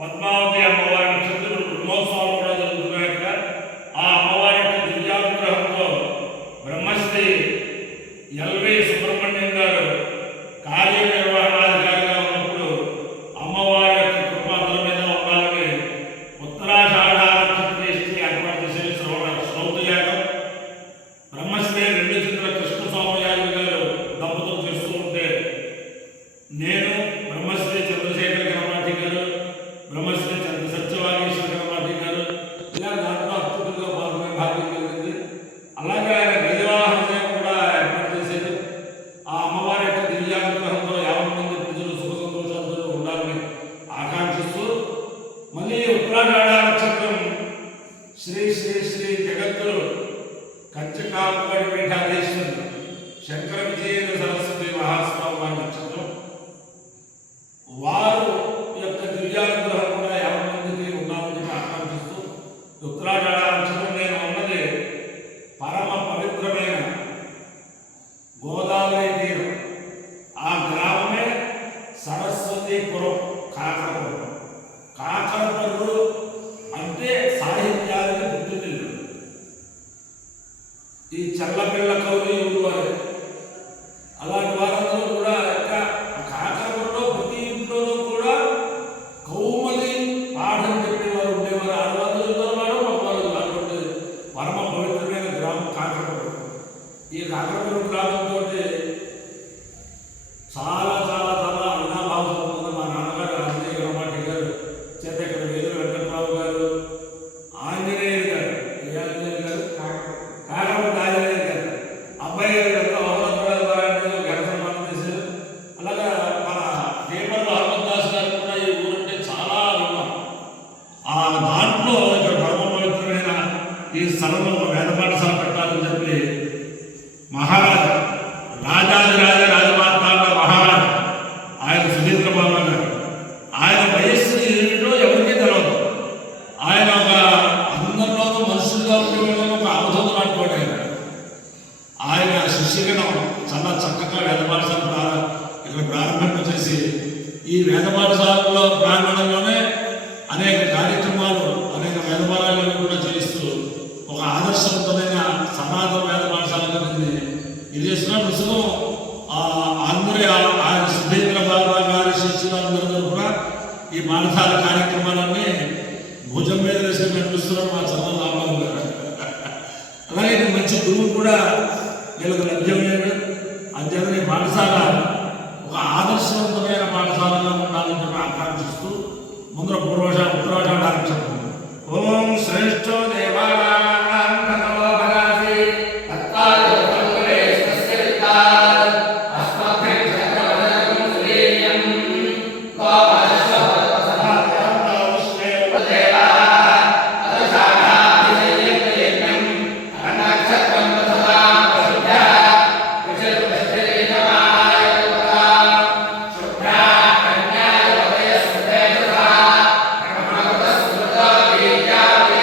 పద్మావతి అమ్మవారి నక్షత్రం బ్రహ్మోత్సవాలు కూడా జరుగుతున్నాయి. ఇక్కడ ఆ అమ్మవారి యొక్క దివ్యానుగ్రహంతో బ్రహ్మశ్రీ ఎల్వి సుబ్రహ్మణ్యం గారు కార్యనిర్వహణాధికారిగా ఉన్నప్పుడు అమ్మవారి యొక్క కృప అందరి మీద ఉండాలని ఉత్తరాషాఢ నక్షత్రేష్టి ఏర్పాటు చేసే శ్రౌతయాగం బ్రహ్మశ్రీ రెండు చిత్ర కృష్ణ స్వామియాజు గారు దంపతులు చేస్తూ ఉంటే నేను బ్రహ్మశ్రీ చంద్రశేఖర్ గణపాఠి గారు బ్రహ్మశ్రీ సత్యవాగేశ్వర గణపాఠి గారు ఇలా దాంట్లో అద్భుతంగా భాగ్యం కలిగింది. అలాగే ఆయన గజవాహనం కూడా ఏర్పాటు చేశారు. ఆ అమ్మవారి యొక్క దివ్యానుగ్రహంతో 50 మంది ప్రజలు సుఖ సంతోషాలతో ఉండాలని ఆకాంక్షిస్తూ మళ్ళీ ఉత్తరాషాఢ నక్షత్రం శ్రీ శ్రీ శ్రీ జగద్గురు కంచకాంబడి పీఠాధీశ్వరుడు శంకర విజయేంద్ర సరస్వతి మహాస్వామి వారి నక్షత్రం. వారు యొక్క దివ్యానుగ్రహం కూడా 50 మందికి ఉండాలని ఆకాంక్షిస్తూ ఉత్తరాషాఢ నక్షత్రం నేను ఉన్నది పరమ పవిత్రమైన గోదావరి తీరం. ఆ గ్రామమే సరస్వతీపురం కాకరపురం. కాకరపురు అంటే సాహిత్యానికి పుట్టినిల్లు. ఈ చల్లపిల్ల కవులు ఊరు వారు అలాంటి వారందరూ కూడా కాకరపురంలో ప్రతి ఇంట్లోనూ కూడా కౌమలి పాఠం చెప్పేవారు ఉండేవారు. ఆడవాళ్ళు చదివేవారు, మగవాళ్ళు అటువంటి పరమ పవిత్రమైన గ్రామం కాకరపురం. ఈ కాకరపురం గ్రామంతో చాలా చాలా చాలా అన్నాభావం ఉంది. మా నాన్నగారు ఆంజనేయ గణపాఠి గారు చేత ఇక్కడ వేదుల వెంకట్రావు గారు ఆంజనేయులు గారు ఏ ఆంజనేయులు గారు కాకరపురం ఆంజనేయులు గారు అబ్బాయి గారు ఘనసన్మానం చేశారు. అలాగా మన దేవర్ హనుమంతదాస్ గారు కూడా ఈ ఊరంటే చాలా అభిమానం. ఆ దాంట్లో ఇక్కడ పరమ పవిత్రమైన ఈ స్థలంలో వేద పాఠశాల పెట్టాలని చెప్పి మహారాజు రాజాదిరాజ రాజమార్తాండ మహారాజు ఆయన సుధీంద్ర బాబు గారు ఆయన వయస్సు ఏమిటో ఎవరికీ తెలియదు. ఆయన ఒక అందరిలోనూ మనుషులుగా ఉండేవాళ్ళని ఒక అవధూత నాటుకోడు. ఆయన శిష్యగణం చాలా చక్కగా వేద పాఠశాల ఇక్కడ ప్రారంభింప చేసి ఈ వేద పాఠశాలలో ప్రాంగణంలోనే అనేక కార్యక్రమాలు అనేక వేదపారాలను కూడా చేయిస్తూ ఒక ఆదర్శవంతమైన సనాతన వేద పాఠశాల ఇది చేస్తున్న ప్రస్తుతం అందరి ఆయన సుధీంద్ర బాబు గారి శిష్యులందరూ కూడా ఈ పాఠశాల కార్యక్రమాలన్నీ భుజం మీద వేసి నడిపిస్తున్నారు మా చంద్ర రామారావు గారు. అలాగే మంచి గురువు కూడా వీళ్ళకి లభ్యమయ్యాడు. అంతేకాని పాఠశాల ఒక ఆదర్శవంతమైన పాఠశాలగా ఉండాలని చెప్పి ఆకాంక్షిస్తూ ముందర ఉత్తరాషాఢ నక్షత్రం ఓం శ్రేష్ఠో దేవానాం భగవో భగాసి Yeah.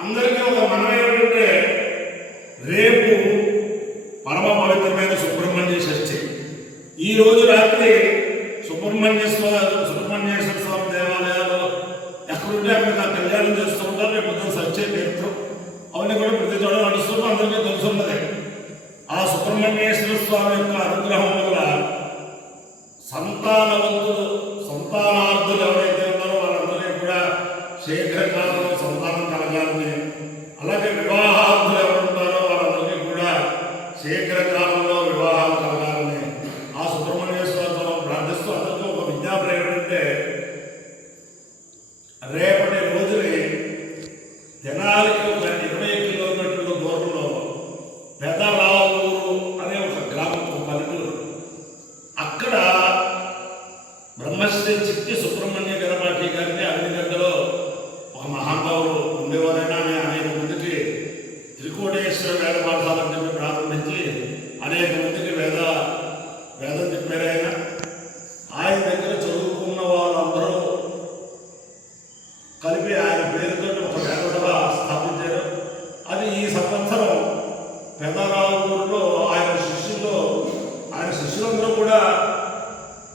అందరికీ ఒక మనం ఏమిటంటే రేపు పరమ పవిత్రమైన సుబ్రహ్మణ్య షష్ఠి. ఈ రోజు రాత్రి సుబ్రహ్మణ్యేశ్వర స్వామి దేవాలయాలు ఎక్కడుంటే అక్కడ కళ్యాణం చేస్తూ ఉంటారు. రేపు పొద్దున సత్య తీర్థం అవన్నీ కూడా ప్రతి చోట నడుస్తుంటూ అందరికీ తెలుసున్నది. ఆ సుబ్రహ్మణ్యేశ్వర స్వామి యొక్క అనుగ్రహం వల్ల సంతానార్థులు ఎవరైతే ఉన్నారో వాళ్ళందరికీ కూడా శీఘ్రకాలంలో సంతానం కలగాలని, అలాగే వివాహార్థులు ఎవరు ఉంటారో వాళ్ళందరికీ కూడా శీఘ్రకాలంలో వివాహాలు కలగాలని ఆ సుబ్రహ్మణ్యేశ్వర స్వామి ప్రార్థిస్తూ అందరికీ ఒక విజ్ఞాపన ఏమిటంటే రేపటి రోజుని తెనాలికి ఒక 20 కిలోమీటర్ల దూరంలో పెదరావూరు అనే ఒక గ్రామం, ఒక పల్లెటూరు. అక్కడ బ్రహ్మశ్రీ చిట్టి సుబ్రహ్మణ్య గణపాఠి గారిని అగ్నిగడ్డలో ఒక మహానుభావులు ఉండేవారైనా అనేక మందికి త్రికోటేశ్వర వేద పాఠశాలను చెప్పి ప్రారంభించి అనేక మందికి వేదం చెప్పారు. ఆయన దగ్గర చదువుకున్న వాళ్ళందరూ కలిపి ఆయన పేరుతో ఒక వేదసభ స్థాపించారు. అది ఈ సంవత్సరం పెదరావూరులో ఆయన శిష్యులందరూ కూడా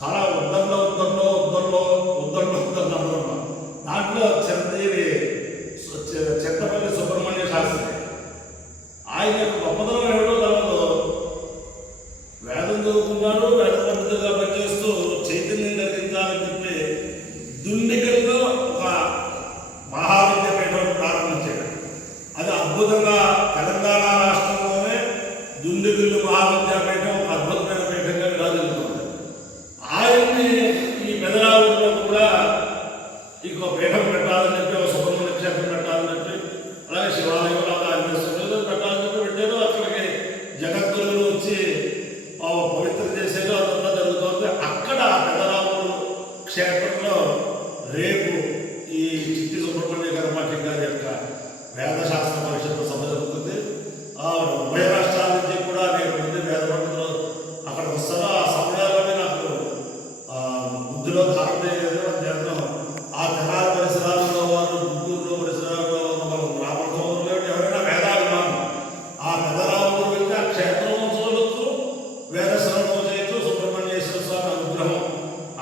చాలా ఉద్దర్లో అందరూ. దాంట్లో చెత్తపల్లి సుబ్రహ్మణ్య శాస్త్రి ఆయన యొక్క గొప్పతనం ఏమిటో తెలియదు. వేదం చదువుకున్నారు, వేద పండితులుగా పనిచేస్తూ చైతన్యం కలిగించాలని చెప్పి దుండిగల్లో ఒక మహావిద్యాపీఠం ప్రారంభించాడు. అది అద్భుతంగా తెలంగాణ రాష్ట్రంలోనే దుండిగిల్లు మహావిద్యాపీఠం ఒక అద్భుతమైన పీఠంగా విరాజిల్లుతుంది. ఆయన్ని ఈ పెదరావుల్లో కూడా ఇంకో పీఠం పెట్టాలని చెప్పి, ఒక సుబ్రహ్మణ్య క్షేత్రం పెట్టాలని చెప్పి, అలాగే శివాలయం పెట్టాలని చెప్పి పెట్టారు. అక్కడికి జగద్గురువులు వచ్చి పవిత్ర చేసేది అదంతా జరుగుతుంది. అక్కడ పెదరావులు క్షేత్రంలో రేపు ఈ చిట్టి సుబ్రహ్మణ్య గణపాఠి గారి యొక్క వేదశాస్త్ర పరిషత్ సభ జరుగుతుంది. ఉభయ రాష్ట్రాల నుంచి కూడా అనేక మంది వేద పండితులు అక్కడ వస్తారు. ఆ సమయాలని నాకు బుద్ధిలో ధారణ చేయలేదు. చేద్దాం ఆ తెనాలి పరిసరాల్లో వారు, గుంటూరులో పరిసరాల్లో మనం రామసముద్రంలో ఎవరైనా వేదాభిమానం ఆ పెదరావులు వెళ్తే ఆ క్షేత్రం చూడవచ్చు, వేద శ్రవణం చేయొచ్చు. సుబ్రహ్మణ్యేశ్వర స్వామి అనుగ్రహం.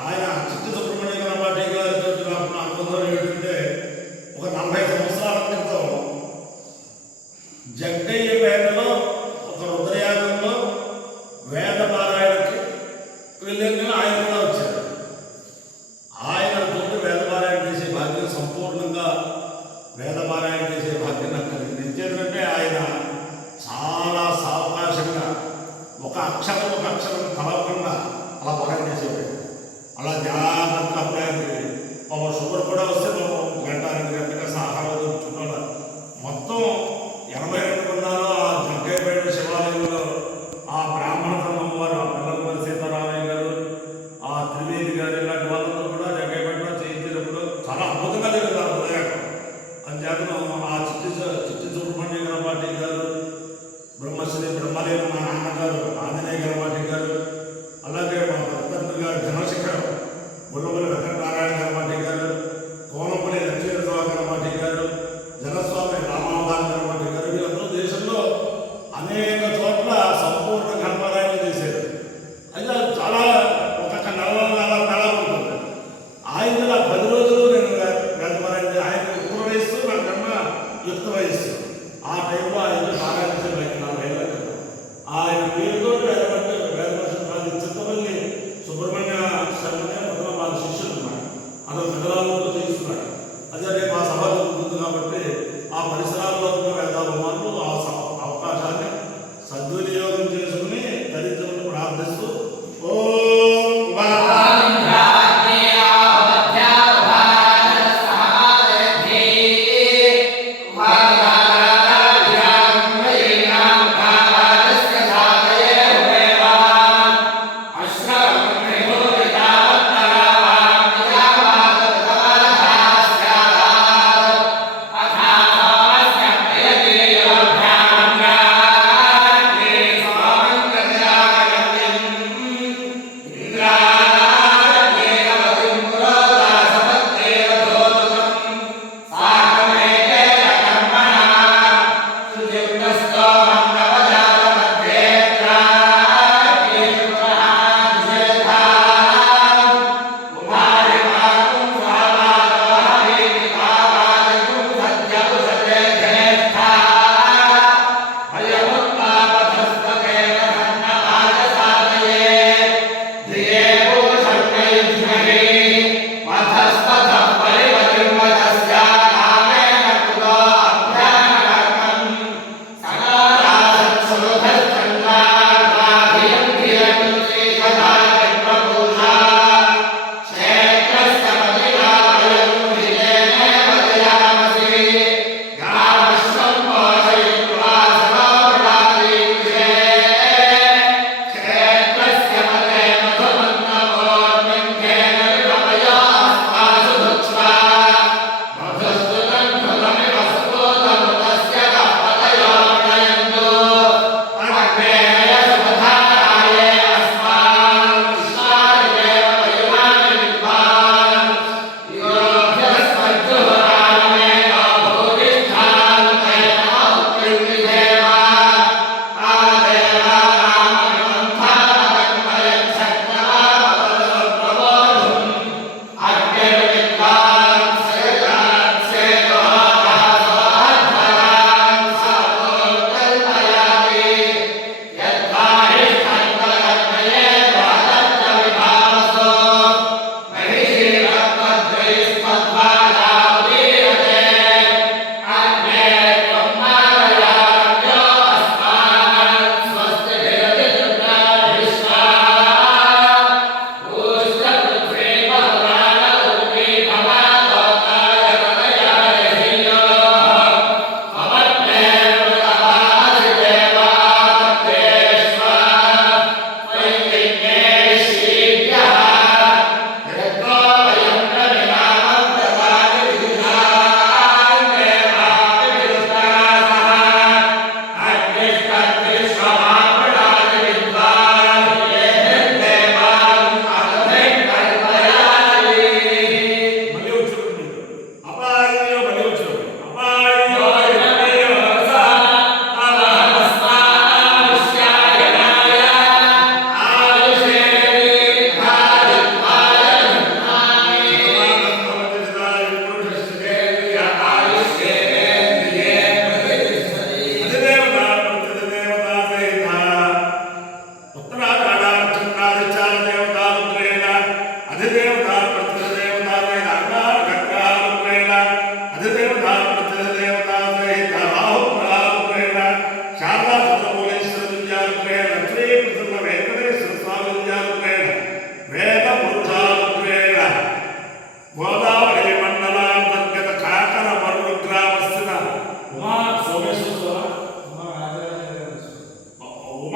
ఆయన చిట్టి సుబ్రహ్మణ్య గణపాఠి గారితో నాకు అనుబంధం ఏంటంటే ఒక 40 సంవత్సరాల క్రితం జగ్గయ్యపేటలో ఒక రుద్రయాగంలో వేద పారాయణకి వెళ్ళాక ఆయన కూడా వచ్చారు. ఆయనతో వేదపారాయణ చేసే భాగ్యం, సంపూర్ణంగా వేదపారాయణ చేసే భాగ్యం నాకు కలిగింది. ఎందుకంటే ఆయన చాలా సావకాశంగా ఒక అక్షరం కలవకుండా అలా పారాయణ చేసేవాడు. అలా జాగ్రత్తగా అప్లై షుగర్ కూడా వస్తే మనం 1-2 గంటగా ఆహారం చూడాలి. మొత్తం 82 కొన్నాళ్ళు ఆ జగ్గయ్యపేట శివాలయంలో ఆ బ్రాహ్మణ సంఘం వారు, ఆ పిల్లల సీతారామయ్య గారు, ఆ త్రివేది గారు, ఇలాంటి వాళ్ళందరూ కూడా జగ్గయ్యపేటలో చేయించినప్పుడు చాలా అద్భుతంగా జరిగింది ఆ హృదయాకం. అంచేతను ఆ చిట్టి సుబ్రహ్మణ్య గణపాఠి గారు, బ్రహ్మశ్రీ బ్రహ్మలేన మా నాన్నగారు ఆంజనేయ గణపాఠి గారు, అలాగే మా తండ్రి గారు ఘనశిఖరం గుల్లపల్లి వెంకటనారాయణ గణపాఠి గారు, కోనపల్లి లక్ష్మీనరసింహ గణపాఠి గారు, జనస్వామి రామావధాన్ గణపాఠి గారు, వీళ్ళందరూ దేశంలో అనేక చోట్ల సంపూర్ణ ఘనపారాయణ చేశారు. అయితే చాలా ఒక్కొక్క నెల తేడా ఉంటుంది. ఆయన 10 రోజులు నేను వేదపారాయణ, ఆయన ఉత్తర వయస్సు నాకన్నా యుక్త వయస్సు. ఆ టైంలో ఆయన పారాయణ 4 ఏళ్ళ క్రితం. ఆ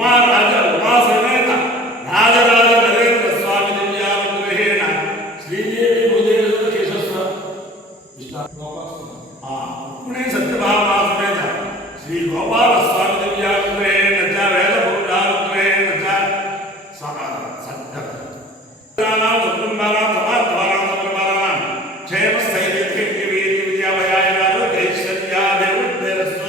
ఉమా సమేత రాజరాజ నరేంద్ర స్వామి దివ్యానుగ్రహేణ శ్రీదేవి భూదేవి కేశవ పుణే సత్యభామా సమేత శ్రీ గోపాల స్వామి దివ్యానుగ్రహేణ చ వేద భూతానుగ్రహేణ చ సత్య కుటుంబానాం సమాత్మానాం సమానాం క్షేమ స్థైర్య వీర్య విజయభయాయనాలు ఐశ్వర్యాభివృద్ధిరస్తు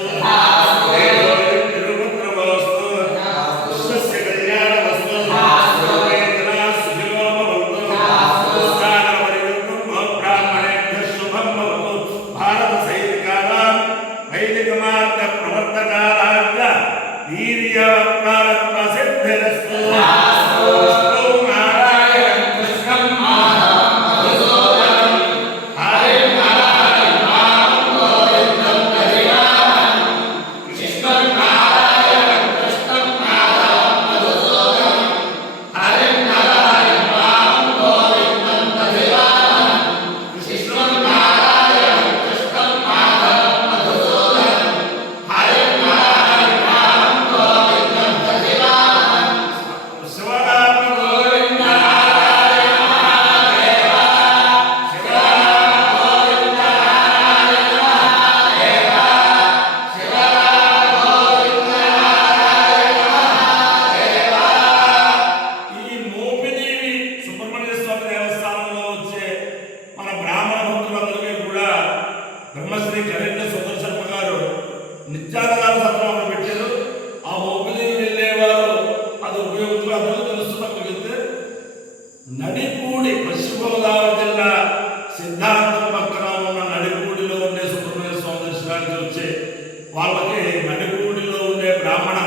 బ్రహ్మశ్రీ కరెంట్ సుదర్శన్ గారు నిత్యానదాల సత్రం పెట్టారు. ఆ మొబైల్ వెళ్ళేవారు అది ఉపయోగించుకో అందరూ తెలుస్తున్నట్లయితే నడిపూడి పశ్చిమ గోదావరి జిల్లా సిద్ధాంతం పక్కన ఉన్న నడిపూడిలో ఉండే సుబ్రహ్మణ్య స్వామి దర్శనానికి వచ్చే వాళ్ళకి నడిపూడిలో ఉండే బ్రాహ్మణ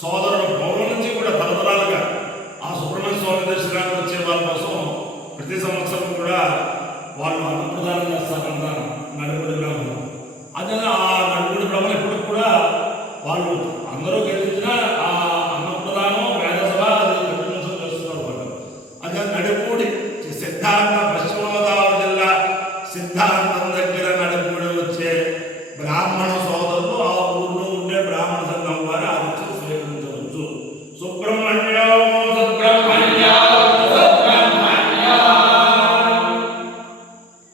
సోదరుల పౌరుల నుంచి కూడా తరతరాలుగా ఆ సుబ్రహ్మణ్య స్వామి దర్శనానికి వచ్చే వాళ్ళ కోసం ప్రతి సంవత్సరం కూడా వాళ్ళు అన్నప్రదానం చేస్తారంటారు నడుగుడి బ్రాహ్మణులు. అదే ఆ నడుగుడి బ్రాహ్మణులు ఎప్పుడు కూడా వాళ్ళు అందరూ గెలిచిన ఆ అన్నప్రదానం వేదసభ అది కంటిన్యూషన్ చేస్తున్నారు వాళ్ళు. అదే నడుపూడి సిద్ధాంత